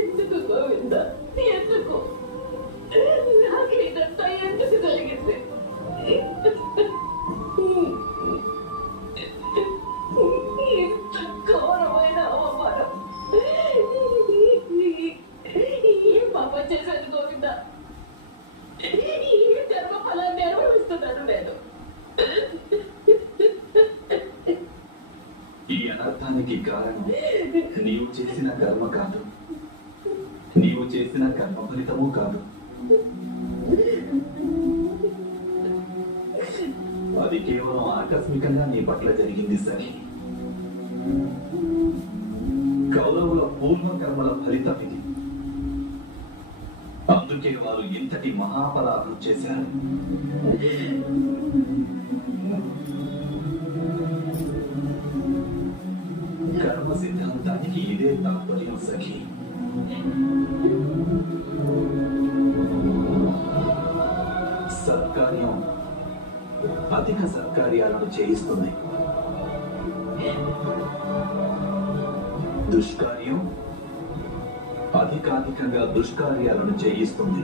ఎందుకు గోవింద, ఎందుకు నాకు ఇదంతా ఎందుకు జరిగింది? ఇంత ఘోరమైన అవమానం ఏం పాపం చేశాను గోవింద? ఈ ధర్మ ఫలాన్ని అనుభవిస్తున్నాను నేను. ఈ అనర్థానికి కారణం నీవు చేసిన కర్మ కాదు, నీవు చేసిన కర్మ ఫలితము కాదు. అది కేవలం ఆకస్మికంగా నీ పట్ల జరిగింది సరే. కౌరవుల పూర్వ కర్మల ఫలితం ఇది. అందుకే వారు ఇంతటి మహాపరాధం చేశారు. కర్మ సిద్ధాంతానికి ఇదే తాత్పర్యం సఖి. సత్కార్యం అధిక సత్కార్యాలను చేయిస్తుంది, దుష్కార్యం అధికాధికంగా దుష్కార్యాలను చేయిస్తుంది.